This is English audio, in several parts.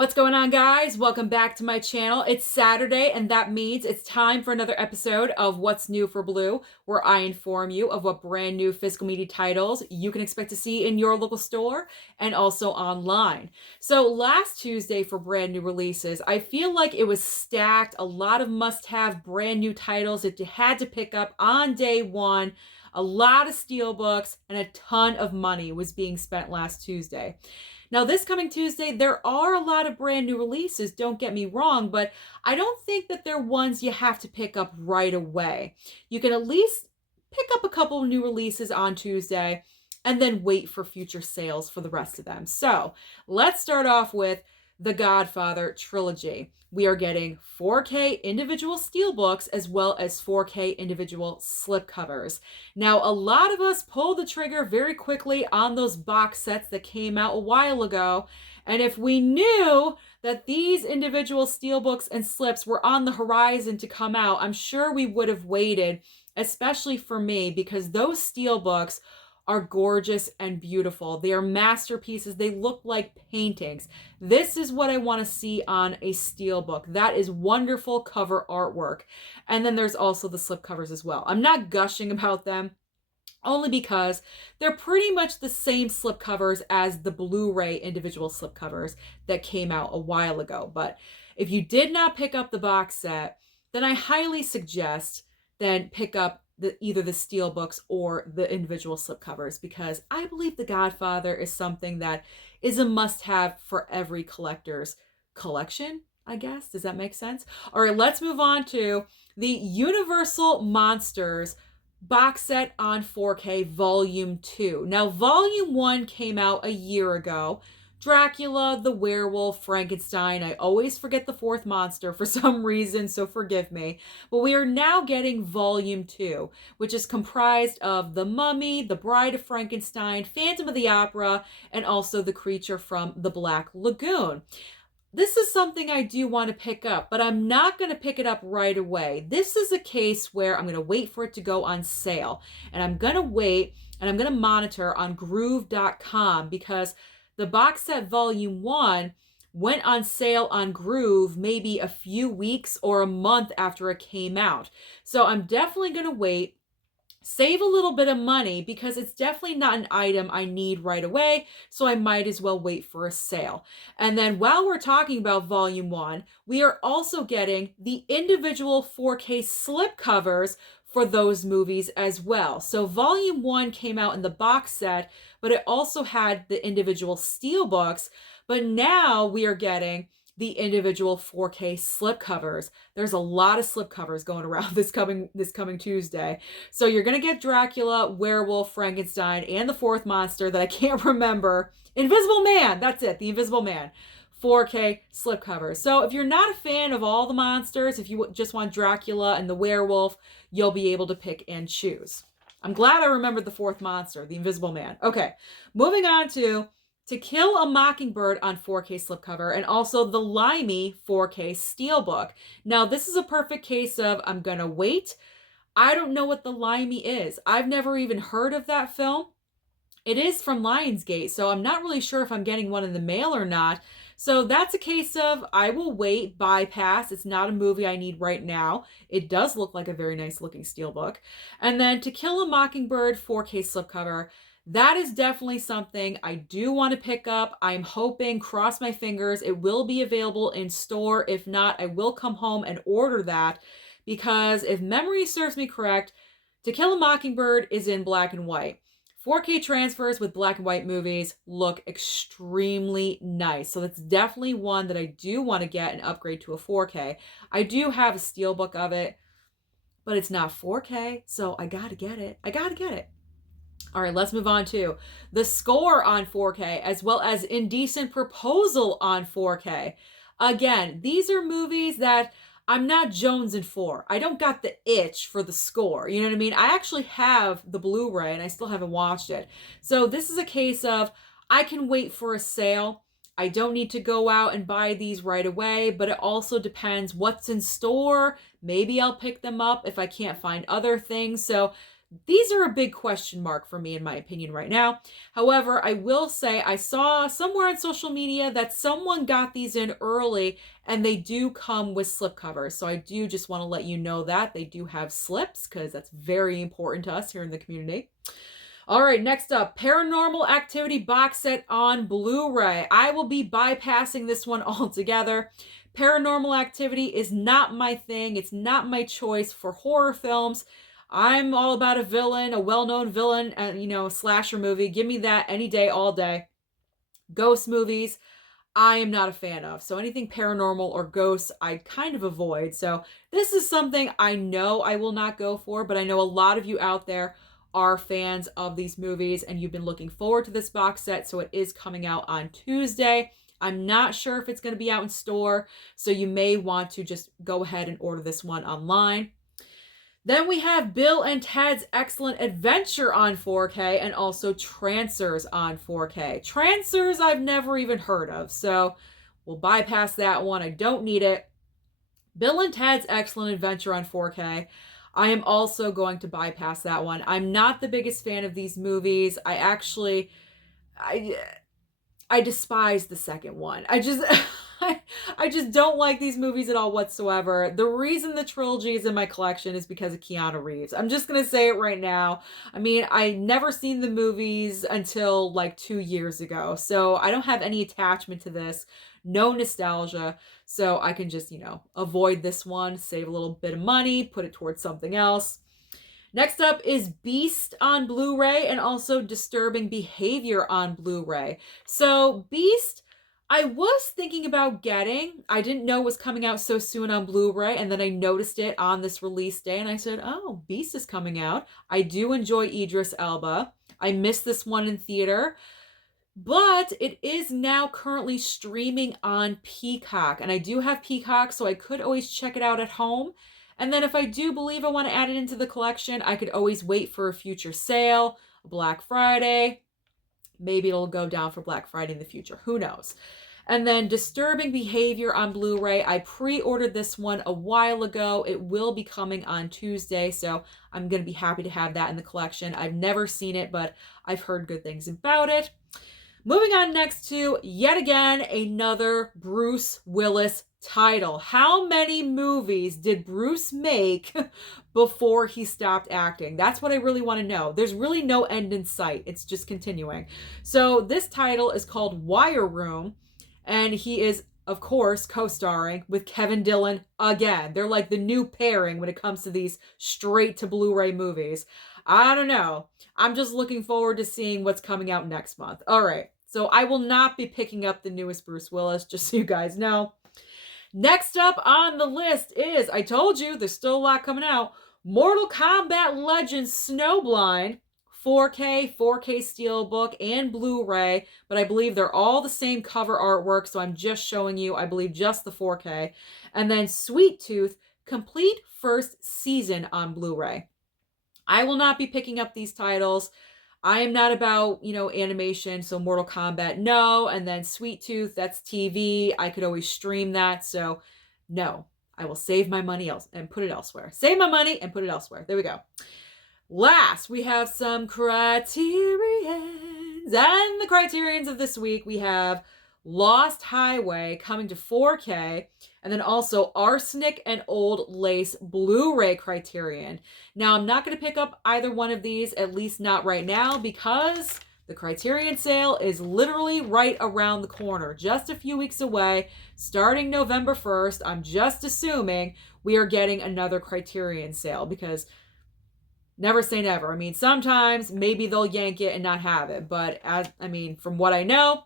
What's going on, guys? Welcome back to my channel. It's Saturday, and that means it's time for another episode of What's New for Blue, where I inform you of what brand new physical media titles you can expect to see in your local store and also online. So last Tuesday for brand new releases, I feel like it was stacked. A lot of must-have brand new titles that you had to pick up on day one. A lot of steelbooks and a ton of money was being spent last Tuesday. Now, this coming Tuesday, there are a lot of brand new releases, don't get me wrong, but I don't think that they're ones you have to pick up right away. You can at least pick up a couple of new releases on Tuesday and then wait for future sales for the rest of them. So let's start off with the Godfather Trilogy. We are getting 4K individual steelbooks as well as 4K individual slipcovers. Now, a lot of us pulled the trigger very quickly on those box sets that came out a while ago. And if we knew that these individual steelbooks and slips were on the horizon to come out, I'm sure we would have waited, especially for me, because those steelbooks are gorgeous and beautiful. They are masterpieces. They look like paintings. This is what I want to see on a steelbook. That is wonderful cover artwork. And then there's also the slipcovers as well. I'm not gushing about them, only because they're pretty much the same slipcovers as the Blu-ray individual slipcovers that came out a while ago. But if you did not pick up the box set, then I highly suggest then pick up either the steelbooks or the individual slipcovers, because I believe The Godfather is something that is a must-have for every collector's collection, I guess. Does that make sense? All right, let's move on to the Universal Monsters box set on 4K Volume 2. Now, Volume 1 came out a year ago. Dracula, the werewolf, Frankenstein. I always forget the fourth monster for some reason, so forgive me. But we are now getting Volume 2, which is comprised of The Mummy, The Bride of Frankenstein, Phantom of the Opera, and also the creature from the Black Lagoon. This is something I do want to pick up, but I'm not going to pick it up right away. This is a case where I'm going to wait for it to go on sale. And I'm going to wait, and I'm going to monitor on Groove.com, because the box set Volume 1 went on sale on Groove maybe a few weeks or a month after it came out. So I'm definitely going to wait, save a little bit of money, because it's definitely not an item I need right away, so I might as well wait for a sale. And then while we're talking about Volume 1, we are also getting the individual 4K slipcovers for those movies as well. So Volume 1 came out in the box set, but it also had the individual steelbooks. But now we are getting the individual 4K slipcovers. There's a lot of slipcovers going around this coming Tuesday. So you're going to get Dracula, werewolf, Frankenstein, and the fourth monster that I can't remember. Invisible Man, that's it, the Invisible Man. 4K slipcovers. So if you're not a fan of all the monsters, if you just want Dracula and the werewolf, you'll be able to pick and choose. I'm glad I remembered the fourth monster, the Invisible Man. Okay, moving on to Kill a Mockingbird on 4K slipcover, and also the Limey 4K steelbook. Now, this is a perfect case of I'm gonna wait. I don't know what the Limey is. I've never even heard of that film. It is from Lionsgate, so I'm not really sure if I'm getting one in the mail or not. So that's a case of I will wait, bypass. It's not a movie I need right now. It does look like a very nice looking steelbook. And then To Kill a Mockingbird 4K slipcover. That is definitely something I do want to pick up. I'm hoping, cross my fingers, it will be available in store. If not, I will come home and order that, because if memory serves me correct, To Kill a Mockingbird is in black and white. 4K transfers with black and white movies look extremely nice. So that's definitely one that I do want to get and upgrade to a 4K. I do have a steelbook of it, but it's not 4K, so I gotta get it. All right, let's move on to The Score on 4K, as well as Indecent Proposal on 4K. Again, these are movies that I'm not jonesing for. I don't got the itch for The Score. You know what I mean? I actually have the Blu-ray and I still haven't watched it. So this is a case of I can wait for a sale. I don't need to go out and buy these right away, but it also depends what's in store. Maybe I'll pick them up if I can't find other things. So These are a big question mark for me, in my opinion, right now. However, I will say I saw somewhere on social media that someone got these in early, and they do come with slipcovers. So I do just want to let you know that they do have slips, because that's very important to us here in the community. All right, next up, Paranormal Activity box set on Blu-ray. I will be bypassing this one altogether. Paranormal Activity is not my thing. It's not my choice for horror films. I'm all about a villain, a well-known villain, a slasher movie. Give me that any day, all day. Ghost movies, I am not a fan of. So anything paranormal or ghosts, I kind of avoid. So this is something I know I will not go for, but I know a lot of you out there are fans of these movies and you've been looking forward to this box set. So it is coming out on Tuesday. I'm not sure if it's going to be out in store, so you may want to just go ahead and order this one online. Then we have Bill and Ted's Excellent Adventure on 4K and also Trancers on 4K. Trancers I've never even heard of, so we'll bypass that one. I don't need it. Bill and Ted's Excellent Adventure on 4K. I am also going to bypass that one. I'm not the biggest fan of these movies. I despise the second one. I just don't like these movies at all whatsoever. The reason the trilogy is in my collection is because of Keanu Reeves. I'm just going to say it right now. I mean, I never seen the movies until like 2 years ago. So I don't have any attachment to this. No nostalgia. So I can just, avoid this one, save a little bit of money, put it towards something else. Next up is Beast on Blu-ray and also Disturbing Behavior on Blu-ray. So Beast, I was thinking about getting. I didn't know it was coming out so soon on Blu-ray, and then I noticed it on this release day, and I said, oh, Beast is coming out. I do enjoy Idris Elba. I missed this one in theater, but it is now currently streaming on Peacock, and I do have Peacock, so I could always check it out at home. And then if I do believe I want to add it into the collection, I could always wait for a future sale, Black Friday. Maybe it'll go down for Black Friday in the future. Who knows? And then Disturbing Behavior on Blu-ray. I pre-ordered this one a while ago. It will be coming on Tuesday, so I'm going to be happy to have that in the collection. I've never seen it, but I've heard good things about it. Moving on next to, yet again, another Bruce Willis title. How many movies did Bruce make before he stopped acting? That's what I really want to know. There's really no end in sight. It's just continuing. So this title is called Wire Room, and he is, of course, co-starring with Kevin Dillon again. They're like the new pairing when it comes to these straight to Blu-ray movies. I don't know. I'm just looking forward to seeing what's coming out next month. All right. So I will not be picking up the newest Bruce Willis, just so you guys know. Next up on the list is, I told you, there's still a lot coming out, Mortal Kombat Legends Snowblind, 4K Steelbook, and Blu-ray, but I believe they're all the same cover artwork, so I'm just showing you, I believe, just the 4K. And then Sweet Tooth, complete first season on Blu-ray. I will not be picking up these titles. I am not about, animation, so Mortal Kombat, no. And then Sweet Tooth, that's TV. I could always stream that, so no. I will save my money else and put it elsewhere. Save my money and put it elsewhere. There we go. Last, we have some Criterions. And the Criterions of this week, we have Lost Highway coming to 4K, and then also Arsenic and Old Lace Blu-ray Criterion. Now, I'm not going to pick up either one of these, at least not right now, because the Criterion sale is literally right around the corner, just a few weeks away. Starting November 1st, I'm just assuming we are getting another Criterion sale, because never say never. I mean, sometimes maybe they'll yank it and not have it, but from what I know,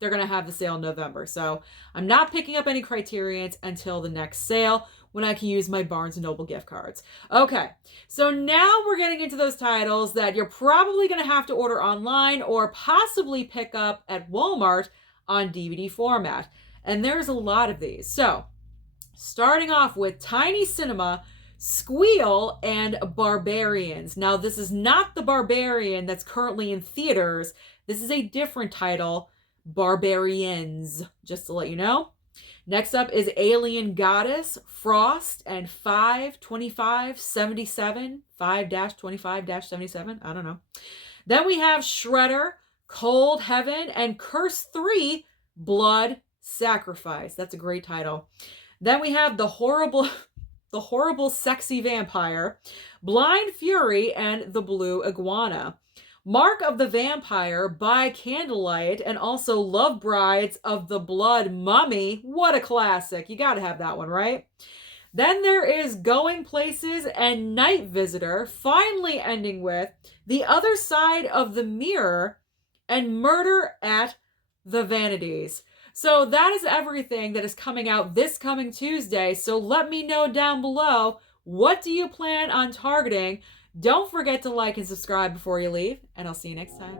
they're going to have the sale in November. So I'm not picking up any Criterions until the next sale when I can use my Barnes & Noble gift cards. Okay, so now we're getting into those titles that you're probably going to have to order online or possibly pick up at Walmart on DVD format. And there's a lot of these. So starting off with Tiny Cinema, Squeal, and Barbarians. Now, this is not the Barbarian that's currently in theaters. This is a different title, Barbarians, just to let you know. Next up is Alien Goddess, Frost, and 5/25/77, 5-25-77, I don't know. Then we have Shredder, Cold Heaven, and Curse 3, Blood Sacrifice. That's a great title. Then we have the horrible sexy vampire, Blind Fury, and the Blue Iguana. Mark of the Vampire by Candlelight, and also Love Brides of the Blood Mummy. What a classic. You got to have that one, right? Then there is Going Places and Night Visitor, finally ending with The Other Side of the Mirror and Murder at the Vanities. So that is everything that is coming out this coming Tuesday. So let me know down below, what do you plan on targeting? Don't forget to like and subscribe before you leave, and I'll see you next time.